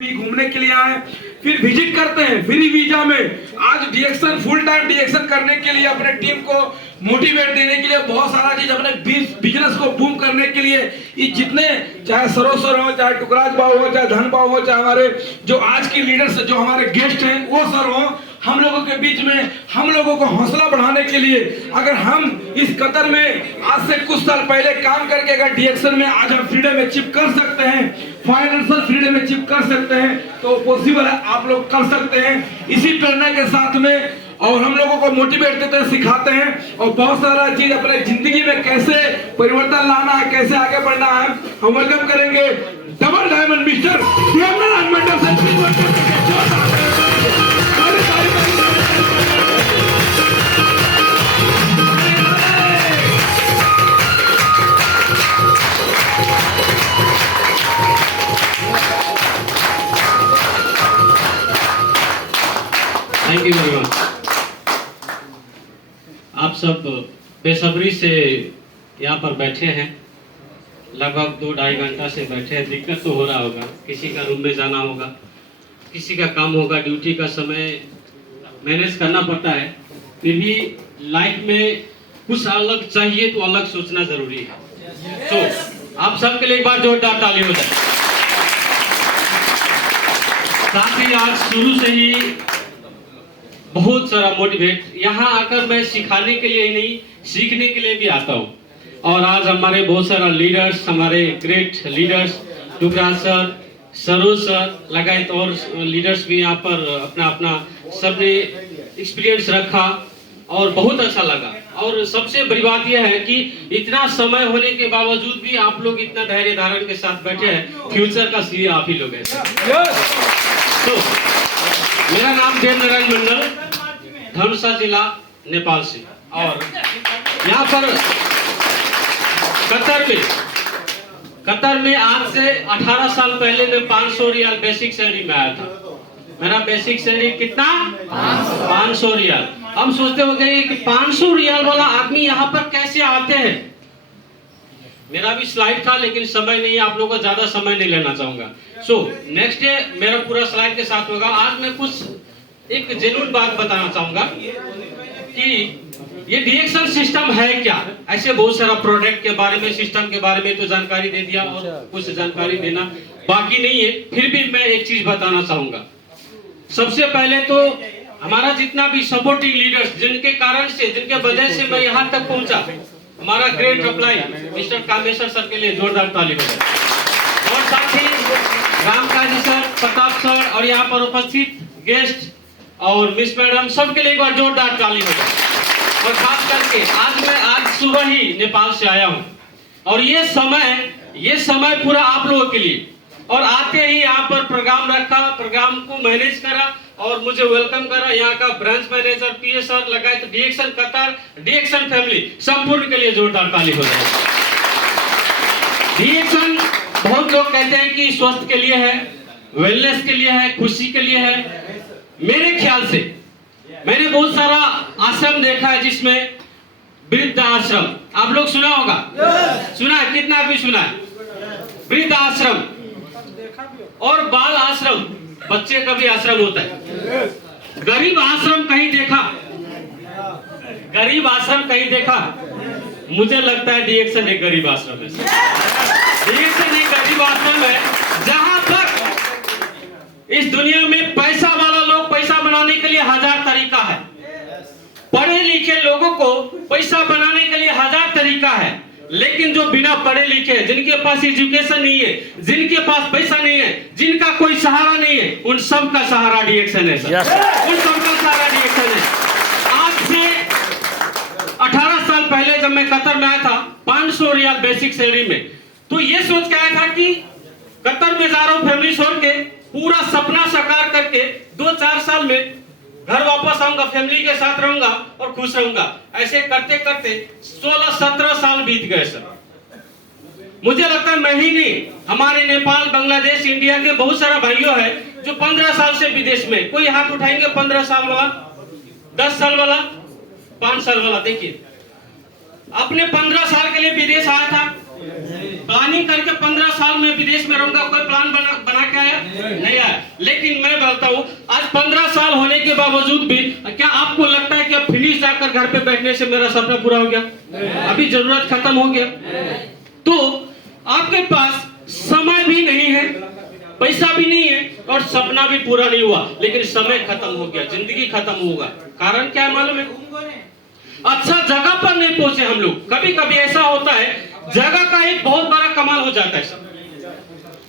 भी घूमने के लिए आए, फिर विजिट करते हैं फ्री वीजा में। आज डीएक्शन फुल टाइम डीएक्शन करने के लिए अपने टीम को मोटिवेट देने के लिए बहुत सारा चीज अपने बिजनेस को बूम करने के लिए ये जितने चाहे सरोसर हो, चाहे टुकराज बाबू हो, चाहे धन बाबू हो, चाहे हमारे जो आज के लीडर्स जो हमारे गेस्ट हैं वो सर हो, हम लोगों के बीच में हम लोगों को हौसला बढ़ाने के लिए अगर हम इस कतर में आज से कुछ साल पहले काम करके अगर डीएक्शन में आज हम फ्रीडम में चिप कर सकते हैं, फाइनेंशियल फ्रीडम में चिप कर सकते हैं, तो पॉसिबल है आप लोग कर सकते हैं। इसी प्रेरणा के साथ में और हम लोगों को मोटिवेट देते हैं, सिखाते हैं और बहुत सारा चीज अपने जिंदगी में कैसे परिवर्तन लाना है, कैसे आगे बढ़ना है। हम वेलकम करेंगे डबल डायमंड मिस्टर देवनारायण मंडल से। Thank you very much. आप सब बेसब्री से यहाँ पर बैठे हैं, लगभग 2-2.5 घंटा से बैठे हैं। दिक्कत तो हो रहा होगा, किसी का रूम में जाना होगा, किसी का काम होगा, ड्यूटी का समय मैनेज करना पड़ता है। फिर भी लाइफ में कुछ अलग चाहिए तो अलग सोचना जरूरी है। तो आप सबके लिए एक बार जोरदार ताली हो जाए। साथ ही आज शुरू से ही बहुत सारा मोटिवेट, यहाँ आकर मैं सिखाने के लिए ही नहीं सीखने के लिए भी आता हूँ। और आज हमारे बहुत सारा लीडर्स, हमारे great leaders Tukraj sir, Saroj sir लगाए और लीडर्स भी यहाँ पर अपना अपना सबने एक्सपीरियंस रखा और बहुत अच्छा लगा। और सबसे बड़ी बात यह है कि इतना समय होने के बावजूद भी आप लोग इतना धैर्य धारण के साथ बैठे हैं। फ्यूचर का सीए आप ही लोग हैं। तो मेरा नाम देवनारायण मंडल, धनुषा जिला, नेपाल से। और यहाँ पर कतर में आज से 18 साल पहले मैं 500 रियाल बेसिक सैलरी में आया था। मेरा बेसिक सैलरी कितना? 500 रियाल। हम सोचते हो गए कि 500 रियाल वाला आदमी यहाँ पर कैसे आते हैं। मेरा भी स्लाइड था लेकिन समय नहीं है, आप लोगों को ज्यादा समय नहीं लेना चाहूंगा। सो नेक्स्ट डे मेरा पूरा स्लाइड के साथ होगा। आज मैं कुछ एक जेन्युइन बात बताना चाहूंगा कि ये डीएक्शन सिस्टम है क्या। ऐसे बहुत सारा प्रोडक्ट के बारे में, सिस्टम के बारे में तो जानकारी दे दिया और कुछ जानकारी देना बाकी नहीं है। फिर भी मैं एक चीज बताना चाहूंगा। सबसे पहले तो हमारा जितना भी सपोर्टिंग लीडर्स, जिनके कारण से, जिनके वजह से मैं यहाँ तक पहुंचा, हमारा great apply mister Kameshwar sir के लिए जोरदार ताली हो जाए। और साथ ही रामकाजी सर, प्रताप सर और यहाँ पर उपस्थित गेस्ट और मिस मैडम, सबके लिए एक बार जोरदार ताली हो जाए। और खास करके आज सुबह ही नेपाल से आया हूँ और ये समय पूरा आप लोगों के लिए। और आते ही यहाँ पर प्रोग्राम रखा, प्रोग्राम को मैनेज करा और मुझे वेलकम करा। यहाँ का ब्रांच मैनेजर पीए सर लगाए, तो डीएक्शन कतर, डीएक्शन फैमिली संपूर्ण के लिए जोरदार ताली हो जाए। डीएक्शन बहुत लोग कहते हैं कि स्वास्थ्य के लिए है, वेलनेस के लिए है, खुशी के लिए है। मेरे ख्याल से मैंने बहुत सारा आश्रम देखा है जिसमें वृद्ध आश्रम, आप लोग सुना होगा, सुना है, कितना भी सुना है। वृद्ध आश्रम और बाल आश्रम, बच्चे का भी आश्रम होता है। गरीब आश्रम कहीं देखा? गरीब आश्रम कहीं देखा? मुझे लगता है डीएक्शन एक गरीब आश्रम है। डीएक्शन एक गरीब आश्रम है जहां तक इस दुनिया में पैसा वाला लोग पैसा बनाने के लिए 1000 तरीका है, पढ़े लिखे लोगों को पैसा बनाने के लिए 1000 तरीका है, लेकिन जो बिना पढ़े लिखे, जिनके पास एजुकेशन नहीं है, जिनके पास पैसा नहीं है, जिनका कोई सहारा नहीं है, उन सब का सहारा डीएक्शन है सर। उन सब का सहारा डीएक्शन है। आज से 18 साल पहले जब मैं कतर में आया था 500 रियाल बेसिक सैलरी में, तो ये सोच के आया था कि कतर में जा रहा हूँ फैमिली छोड़ के, पूरा सपना साकार करके 2-4 साल में घर वापस आऊंगा, फैमिली के साथ रहूंगा और खुश रहूंगा। ऐसे करते करते 16-17 साल बीत गए सर। मुझे लगता है मैं ही नहीं, हमारे नेपाल, बांग्लादेश, इंडिया के बहुत सारा भाइयों हैं जो 15 साल से विदेश में। कोई हाथ उठाएंगे 15 साल वाला, 10 साल वाला, 5 साल वाला। देखिए अपने 15 साल के लिए विदेश आया था, प्लानिंग करके 15 साल में विदेश में रहूंगा, कोई प्लान बना के आया नहीं आया। लेकिन मैं बोलता हूँ आज 15 साल होने के बावजूद भी क्या आपको लगता है कि अब फिनिश जाकर घर पे बैठने से मेरा सपना पूरा हो गया? अभी जरूरत खत्म हो गया। तो आपके पास समय भी नहीं है, पैसा भी नहीं है और सपना भी पूरा नहीं हुआ, लेकिन समय खत्म हो गया, जिंदगी खत्म होगा। कारण क्या है मालूम है? अच्छा जगह पर नहीं पहुंचे हम लोग। कभी कभी ऐसा होता है जगह का एक बहुत बड़ा कमाल हो जाता है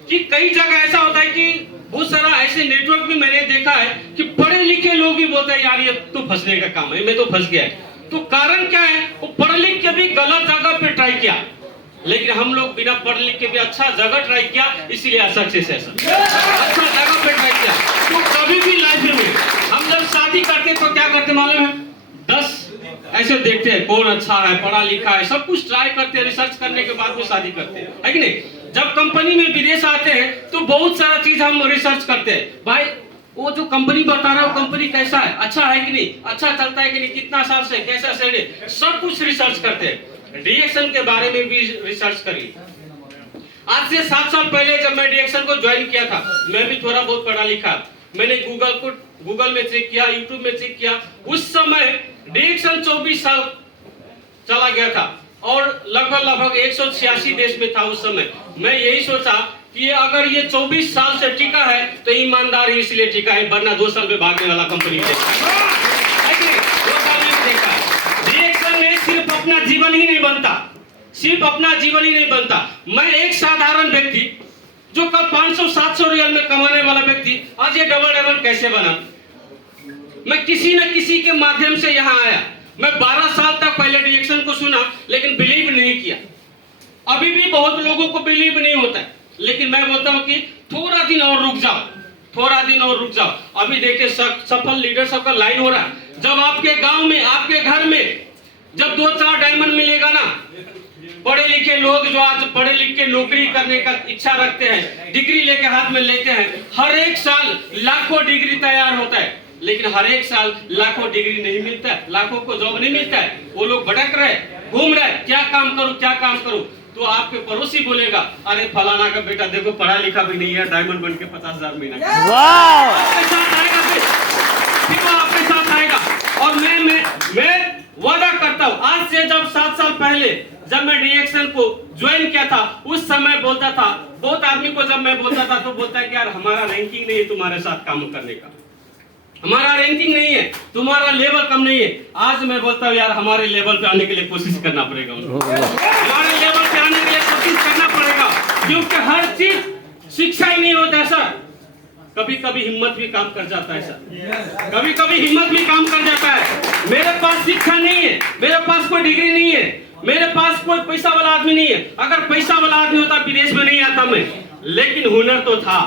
कि कई जगह ऐसा होता है कि बहुत सारा ऐसे नेटवर्क भी मैंने देखा है कि पढ़े लिखे लोग भी बोलते हैं यार ये तो फंसने का काम है, मैं तो फंस गया है। तो कारण क्या है? वो पढ़ लिख के भी गलत जगह पे ट्राई किया, लेकिन हम लोग बिना पढ़ लिख के भी अच्छा जगह ट्राई किया, इसीलिए सक्सेस है सर। अच्छा जगह पे ट्राई किया। तो कभी भी लाइफ में हम जब शादी करते तो क्या करते मालूम है? 10 ऐसे देखते हैं कौन अच्छा है, पढ़ा लिखा है, सब कुछ ट्राई करते हैं, रिसर्च करने के बाद में शादी करते हैं, है कि नहीं? जब कंपनी में विदेश आते हैं तो बहुत सारा चीज हम रिसर्च करते हैं। भाई वो जो कंपनी बता रहा है वो कंपनी कैसा है, अच्छा है कि नहीं, अच्छा चलता है कि नहीं, कितना साल से, कैसा सैलरी, सब कुछ रिसर्च करते हैं। डीएक्शन के बारे में भी रिसर्च करिए। आज से 7 साल पहले जब मैं डीएक्शन को ज्वाइन किया था, मैं भी थोड़ा बहुत पढ़ा लिखा, मैंने गूगल में चेक किया, यूट्यूब में चेक किया। उस समय डीएक्शन 24 साल चला गया था और लगभग 186 देश में था उस समय। मैं यही सोचा कि अगर ये 24 साल से टिका है तो ईमानदारी इसलिए टिका है, वरना 2 साल में भागने वाला कंपनी है। 2 साल में देखा डीएक्शन में सिर्फ अपना जीवन ही नहीं बनता, सिर्फ अपना जीवन ही नहीं बनता। मैं एक साधारण व्यक्ति जो कल 500-700 रियल में कमाने वाला व्यक्ति आज ये डबल कैसे बना? मैं किसी न किसी के माध्यम से यहाँ आया। मैं 12 साल तक पहले डीएक्शन को सुना लेकिन बिलीव नहीं किया। अभी भी बहुत लोगों को बिलीव नहीं होता है, लेकिन मैं बोलता हूँ कि थोड़ा दिन और रुक जाओ, थोड़ा दिन और रुक जाओ। अभी देखिए सफल लीडर सबका लाइन हो रहा है। जब आपके गांव में, आपके घर में जब 2-4 डायमंड मिलेगा ना, पढ़े लिखे लोग जो आज पढ़े लिख के नौकरी करने का इच्छा रखते हैं, डिग्री लेके हाथ में लेते हैं, हर एक साल लाखों डिग्री तैयार होता है, लेकिन हर एक साल लाखों डिग्री नहीं मिलता है, लाखों को जॉब नहीं मिलता है। वो लोग भटक रहे, घूम रहे, क्या काम करूं, क्या काम करूं। तो आपके पड़ोसी बोलेगा अरे फलाना का बेटा देखो पढ़ा लिखा भी नहीं है, डायमंड बन के 50,000 महीना आपके साथ आएगा, फिर वो आपके साथ आएगा। और मैं वादा करता हूँ आज से जब 7 साल पहले जब मैं डीएक्शन को ज्वाइन किया था, उस समय बोलता था बहुत आदमी को, जब मैं बोलता था तो बोलता है कि यार हमारा रैंकिंग नहीं है तुम्हारे साथ काम करने का, हमारा रैंकिंग नहीं है, तुम्हारा लेवल कम नहीं है। आज मैं बोलता हूँ यार हमारे लेवल पे आने के लिए कोशिश करना पड़ेगा, हमारे लेवल पे आने के लिए कोशिश करना पड़ेगा, क्योंकि हर चीज शिक्षा ही नहीं होता है सर। कभी कभी हिम्मत भी काम कर जाता है सर, कभी कभी हिम्मत भी काम कर जाता है। मेरे पास शिक्षा नहीं है, मेरे पास कोई डिग्री नहीं है, मेरे पास कोई पैसा वाला आदमी नहीं है। अगर पैसा वाला आदमी होता विदेश में नहीं आता मैं, लेकिन हुनर तो था,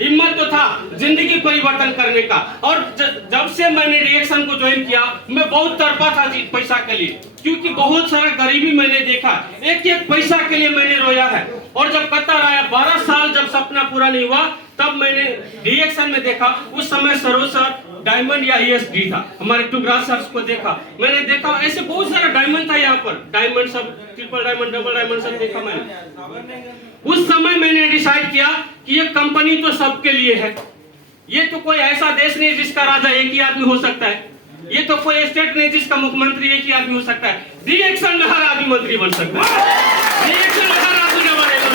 हिम्मत तो था जिंदगी परिवर्तन करने का। और जब से मैंने डीएक्शन को ज्वाइन किया मैं बहुत तड़पा था जी पैसा के लिए, क्योंकि बहुत सारा गरीबी मैंने देखा, एक एक पैसा के लिए मैंने रोया है। और जब कतर आया 12 साल जब सपना पूरा नहीं हुआ, तब मैंने डीएक्शन में देखा, उस समय सरोज सर डायमंड या ESD था, हमारे टुगराज सर को देखा, मैंने देखा ऐसे बहुत सारा डायमंड था यहाँ पर, डायमंड सब, ट्रिपल डायमंड, डबल डायमंड सब देखा मैंने। उस समय मैंने डिसाइड किया कि ये कंपनी तो सबके लिए है, ये तो कोई ऐसा देश नहीं जिसका राजा एक ही आदमी हो सकता है, ये तो कोई स्टेट नहीं जिसका मुख्यमंत्री एक ही आदमी हो सकता है। डीएक्शन में हर आदमी मंत्री बन सकता है, डीएक्शन में हर आदमी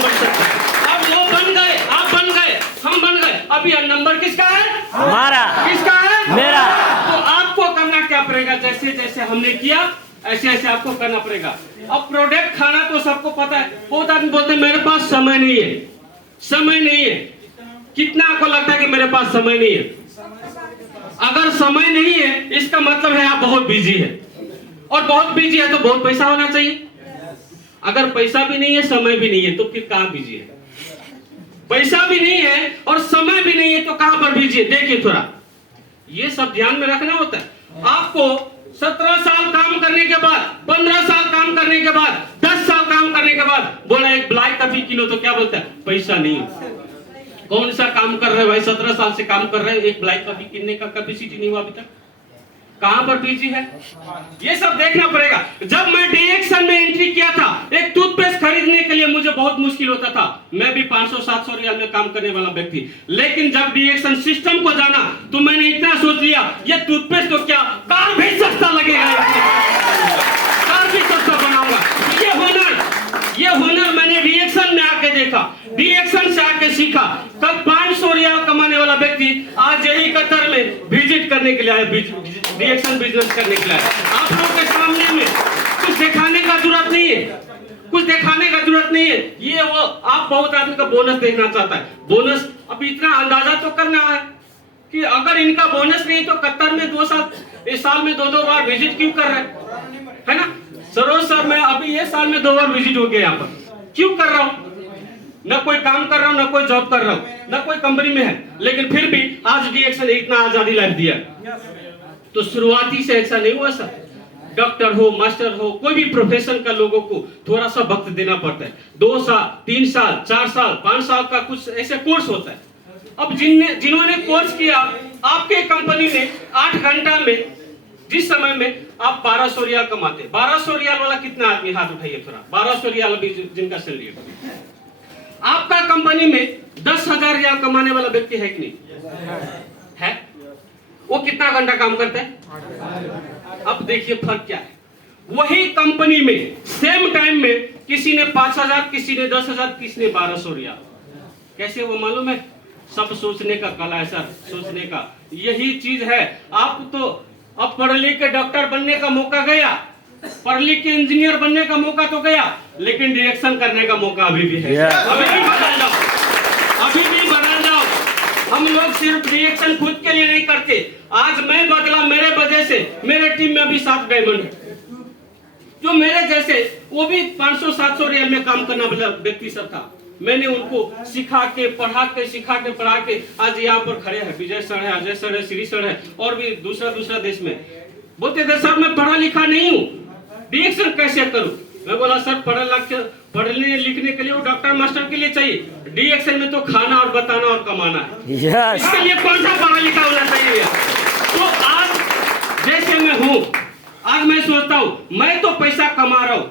बन सकता है। अब वो बन गए, आप बन गए, हम बन गए, अभी नंबर किसका है? हमारा। किसका है? मेरा। तो आपको करना क्या पड़ेगा? जैसे जैसे हमने किया ऐसे ऐसे आपको करना पड़ेगा। अब प्रोडक्ट खाना तो सबको पता है, बहुत आदमी बोलते हैं मेरे पास समय नहीं है, समय नहीं है। कितना आपको लगता है कि मेरे पास समय नहीं है? अगर समय नहीं है इसका मतलब है आप बहुत बिजी है, और बहुत बिजी है तो बहुत पैसा होना चाहिए। अगर पैसा भी नहीं है, समय भी नहीं है, तो फिर कहां बिजी है? पैसा भी नहीं है और समय भी नहीं है तो कहां पर बिजी है? देखिए थोड़ा ये सब ध्यान में रखना होता है। आपको 17 साल काम करने के बाद, 15 साल काम करने के बाद, 10 साल काम करने के बाद बोला एक ब्लैक कॉफी किलो, तो क्या बोलता है? पैसा नहीं। कौन सा काम कर रहे हो भाई? 17 साल से काम कर रहे हो, एक ब्लैक कॉफी किनने का कैपेसिटी नहीं हुआ अभी तक। कहां पर बिजी है, ये सब देखना पड़ेगा। जब मैं डीएक्शन में एंट्री किया था, एक टूथपेस्ट खरीदने के लिए मुझे बहुत मुश्किल होता था। मैं भी 500-700 रियाल में काम करने वाला व्यक्ति, लेकिन जब डीएक्शन सिस्टम को जाना तो मैंने इतना सोच लिया, ये टूथपेस्ट तो क्या, कार भी सस्ता लगेगा, कार भी सस्ता बनाऊंगा। ये हुनर मैंने डीएक्शन में आके देखा, डीएक्शन से आके सीखा। तब 500 रियाल कमाने वाला व्यक्ति आज यही कतर में विजिट करने के लिए आया, डीएक्शन बिजनेस करने के लिए आया। आप लोगों के सामने में कुछ दिखाने का जरूरत नहीं है, कुछ दिखाने का जरूरत नहीं है। ये वो आप बहुत आदमी का बोनस देखना चाहता है, बोनस अब इतना अंदाजा तो करना है कि अगर इनका बोनस नहीं तो कतर में 2 साल, इस साल में 2-2 बार विजिट क्यों कर रहे है ना। सरोज सर, मैं अभी ये साल में 2 बार विजिट हो गया यहाँ पर, क्यों कर रहा हूँ, न कोई काम कर रहा हूँ, न कोई जॉब कर रहा हूँ, न कोई कंपनी में है, लेकिन फिर भी आज डीएक्शन इतना आजादी लाइफ दिया। तो शुरुआती से ऐसा नहीं हुआ सर, डॉक्टर हो, मास्टर हो, कोई भी प्रोफेशन का लोगों को थोड़ा सा वक्त देना पड़ता है। 2 साल, 3 साल, 4 साल, 5 साल का कुछ ऐसे कोर्स होता है। अब जिन्होंने कोर्स किया, आपके कंपनी में 8 घंटा में, जिस समय में आप 1200 रियाल कमाते, 1200 रियाल वाला कितना आदमी हाथ उठाइए थोड़ा, 1200 रियाल अभी जिनका सैलरी है। आपका कंपनी में 10,000 रियाल कमाने वाला व्यक्ति है कि नहीं है, वो कितना घंटा काम करता है। अब देखिए फर्क क्या है, वही कंपनी में सेम टाइम में किसी ने 5,000, किसी ने 10,000, किसी ने 1200 रियाल। कैसे वो मालूम है, सब सोचने का कला है सर, सोचने का यही चीज है। आप तो अब पढ़ लिख के डॉक्टर बनने का मौका गया, पढ़ लिख के इंजीनियर बनने का मौका तो गया, लेकिन डीएक्शन करने का मौका अभी भी है। अभी भी बदल जाओ, अभी भी बदल जाओ। हम लोग सिर्फ डीएक्शन खुद के लिए नहीं करते। आज मैं बदला, मेरे वजह से मेरे टीम में अभी 7 डायमंड है, जो मेरे जैसे वो भी 500-700 रियाल में काम करने वाला व्यक्ति सब था। मैंने उनको सिखा के, पढ़ा के, सिखा के, पढ़ा के आज यहाँ पर खड़े हैं। विजय सर है, अजय सर है, श्री सर है, और भी दूसरा देश में। बोलते थे सर मैं पढ़ा लिखा नहीं हूँ, डीएक्शन कैसे करूँ। मैं बोला सर पढ़ने लिखने के लिए वो डॉक्टर मास्टर के लिए चाहिए, डीएक्शन में तो खाना और बताना और कमाना है। इसके लिए कौन सा पढ़ा लिखा होना चाहिए। तो आज जैसे मैं हूँ, आज मैं सोचता हूँ मैं तो पैसा कमा रहा हूँ,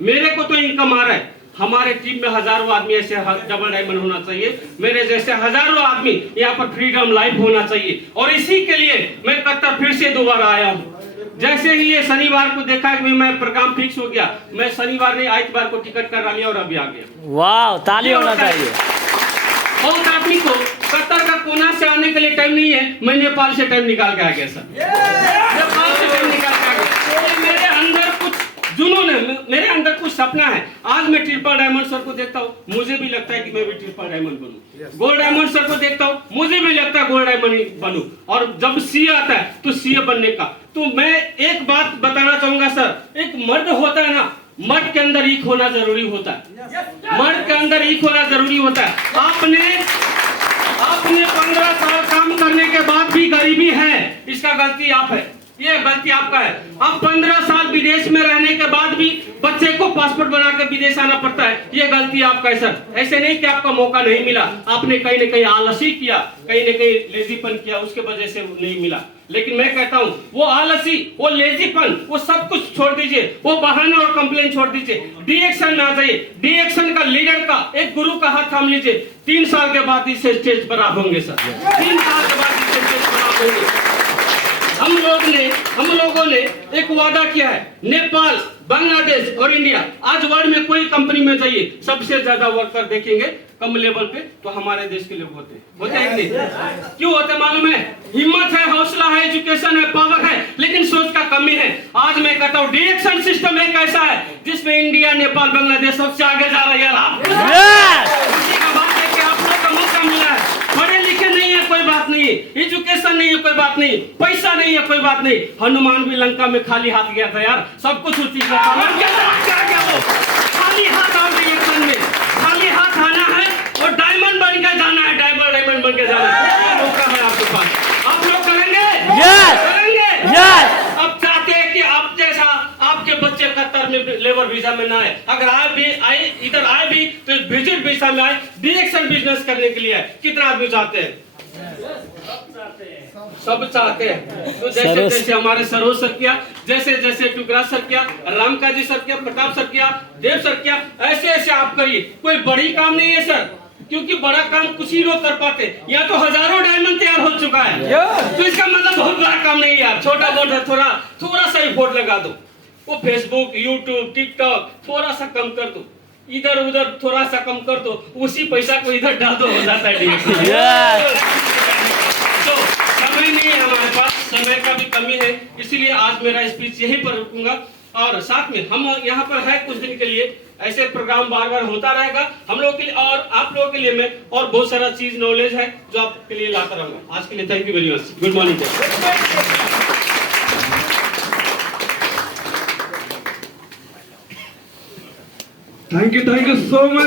मेरे को तो इनकम आ रहा है। हमारे टीम में हजारों आदमी ऐसे डबल डायमंड होना चाहिए, मेरे जैसे हजारों आदमी यहाँ पर फ्रीडम लाइफ होना चाहिए। और इसी के लिए मैं कतर फिर से दोबारा आया हूँ। जैसे ही ये शनिवार को देखा कि मैं प्रोग्राम फिक्स हो गया, मैं शनिवार नहीं आइतवार को टिकट करा लिया और अभी आ गया। वाह, ताली होना चाहिए। बहुत आदमी को कतर का कोना से आने के लिए टाइम नहीं है, मैं नेपाल से टाइम निकाल के आ गया सर, नेपाल से टाइम निकाल के आ गया। मेरे अंदर कुछ जुनून है, मेरे अंदर कुछ सपना है। आज मैं ट्रिपल डायमंड सर को देखता हूँ, मुझे भी लगता है कि मैं भी ट्रिपल डायमंड बनूं। गोल्ड डायमंड सर को देखता हूँ, मुझे भी लगता है गोल्ड डायमंड बनूं। और जब सीए आता है तो सीए बनने का, तो मैं एक बात बताना चाहूंगा सर, एक मर्द होता है ना, मर्द के अंदर ईख होना जरूरी होता है, मर्द के अंदर ईख होना जरूरी होता है। आपने 15 साल काम करने के बाद भी गरीबी है, इसका गलती आप है, ये गलती आपका है। अब 15 साल विदेश में रहने के बाद भी बच्चे को पासपोर्ट बना के विदेश आना पड़ता है, ये गलती आपका है सर। ऐसे नहीं कि आपका मौका नहीं मिला, आपने कहीं न कहीं आलसी किया, कहीं न कहीं लेजीपन किया, उसके वजह से नहीं मिला। लेकिन मैं कहता हूँ वो आलसी, वो लेजीपन, वो सब कुछ छोड़ दीजिए, वो बहाना और कंप्लेन छोड़ दीजिए, डीएक्शन में आ जाइए। डीएक्शन का लीडर का, एक गुरु का हाथ थाम लीजिए। 3 साल के बाद इस स्टेज पर आप होंगे सर, 3 साल के बाद इस स्टेज पर आप होंगे। हम लोगों ने एक वादा किया है, नेपाल, बांग्लादेश और इंडिया। आज वर्ल्ड में कोई कंपनी में जाइए, सबसे ज्यादा वर्कर देखेंगे कम लेवल पे तो हमारे देश के लोग होते हैं कि नहीं? क्यों होते मालूम है? हिम्मत है, हौसला है, एजुकेशन है, पावर है, लेकिन सोच का कमी है। आज मैं कहता हूँ डीएक्शन सिस्टम एक ऐसा है जिसमें इंडिया, नेपाल, बांग्लादेश सबसे आगे जा रही है। आप लोग का मौका मिला है। पढ़े लिखे नहीं है कोई बात नहीं, एजुकेशन नहीं है कोई बात नहीं, पैसा नहीं है कोई बात नहीं। हनुमान भी लंका में खाली हाथ गया था यार, सब कुछ उसी से खाली हाथ। और डीएक्शन में खाली हाथ आना है और डायमंड बन के जाना है, डायमंड बन के जाना है। मौका है आपके पास, आप लोग करेंगे? करेंगे। अब चाहते हैं कि आप जैसा आपके बच्चे कतर में लेबर वीजा में ना आए, अगर इधर आए भी तो विजिट वीजा में आए, डीएक्शन बिजनेस करने के लिए। कितना आदमी चाहते हैं? सब चाहते हैं। तो जैसे जैसे हमारे सरोज सर किया, जैसे जैसे टुकड़ा सर किया, रामकाजी सर किया, प्रताप सर किया, देव सर किया, ऐसे ऐसे आप करिए। कोई बड़ी काम नहीं है सर, क्योंकि बड़ा काम कुछ ही लोग कर पाते। या तो हजारों डायमंड तैयार हो चुका है, तो इसका मतलब बहुत बड़ा काम नहीं है यार। छोटा मोटा थोड़ा सा ही वोट लगा दो। वो फेसबुक, यूट्यूब, टिकटॉक थोड़ा सा कम कर दो, इधर उधर थोड़ा सा कम कर दो, उसी पैसा को इधर डाल दो, हो जाता है तो समय नहीं है हमारे पास, समय का भी कमी है, इसीलिए आज मेरा स्पीच यहीं पर रुकूंगा। और साथ में हम यहाँ पर है कुछ दिन के लिए, ऐसे प्रोग्राम बार बार होता रहेगा हम लोगों के लिए और आप लोगों के लिए। मैं और बहुत सारा चीज नॉलेज है जो आपके लिए लाता रहूंगा। आज के लिए thank you very much. Good morning. Thank you so much.